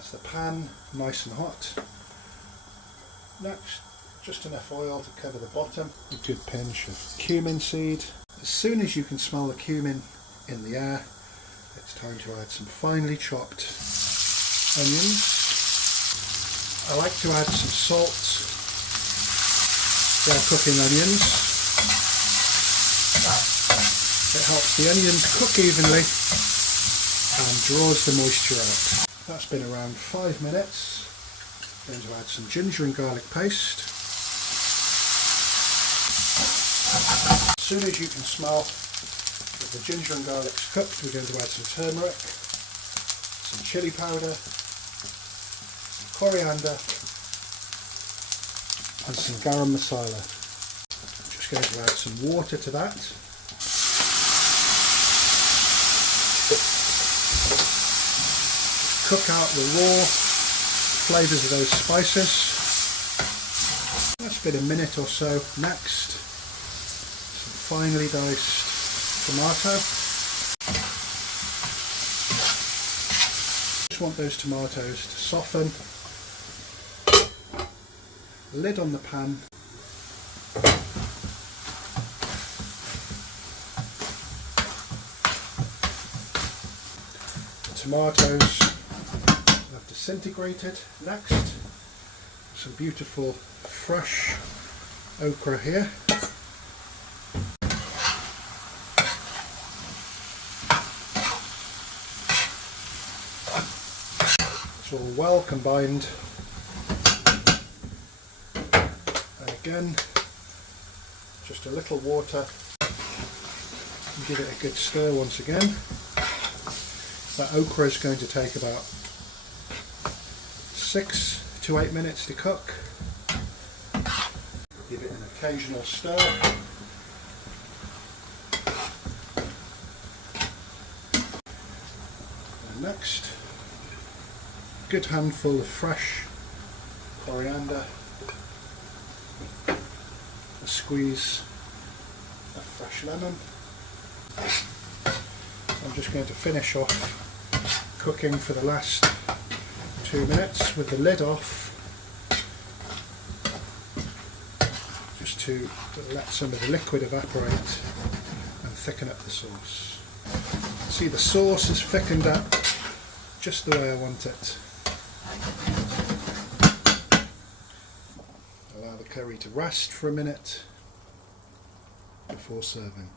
That's the pan, nice and hot. Next, just enough oil to cover the bottom. A good pinch of cumin seed. As soon as you can smell the cumin in the air, it's time to add some finely chopped onions. I like to add some salt while cooking onions. It helps the onions cook evenly and draws the moisture out. That's been around 5 minutes. I'm going to add some ginger and garlic paste. As soon as you can smell that the ginger and garlic's cooked, we're going to add some turmeric, some chilli powder, some coriander and some garam masala. I'm just going to add some water to that. Cook out the raw flavours of those spices. That's been a minute or so. Next, some finely diced tomato. Just want those tomatoes to soften. Lid on the pan. The tomatoes have disintegrated. Next, some beautiful fresh okra here. It's all well combined. And again, just a little water. And give it a good stir once again. That okra is going to take about 6 to 8 minutes to cook. Give it an occasional stir. And next, a good handful of fresh coriander, a squeeze of fresh lemon. I'm just going to finish off cooking for the last 2 minutes with the lid off, just to let some of the liquid evaporate and thicken up the sauce. See, the sauce is thickened up just the way I want it. Allow the curry to rest for a minute before serving.